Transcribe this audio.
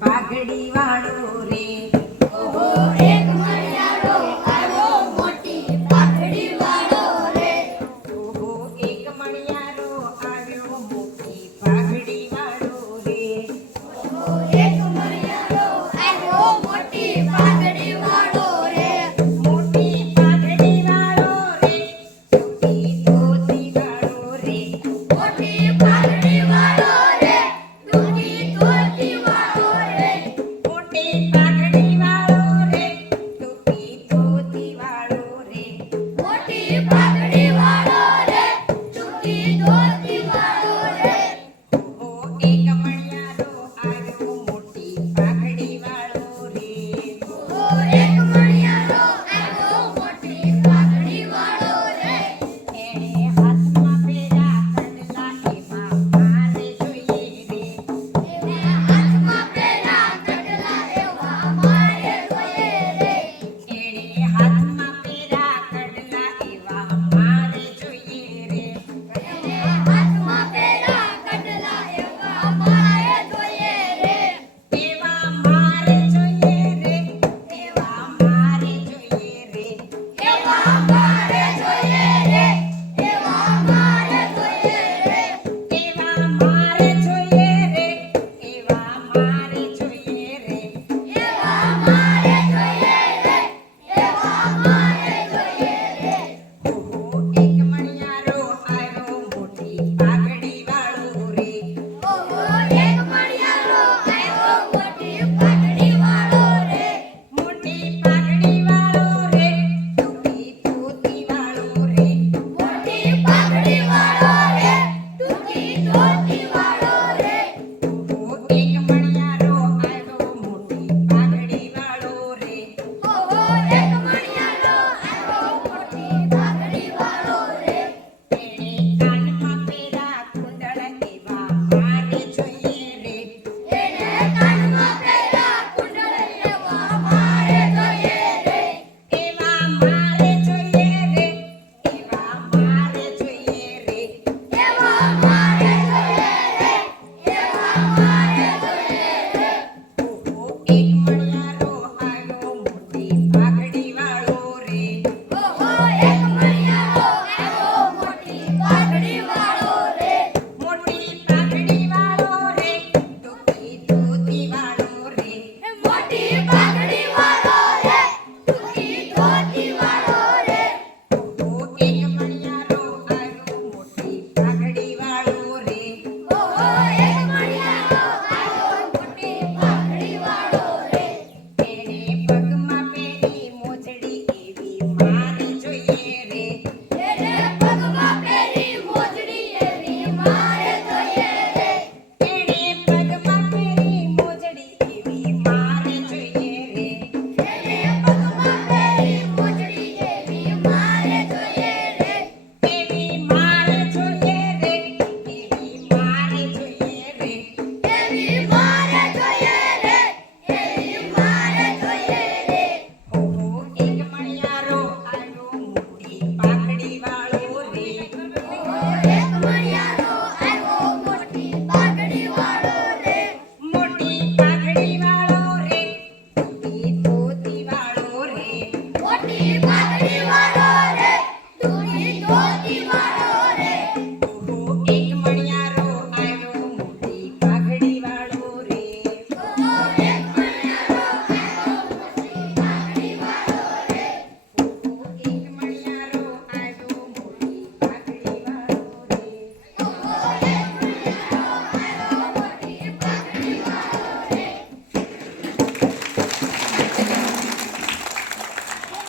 પાઘડી વાળો Doze. Bye.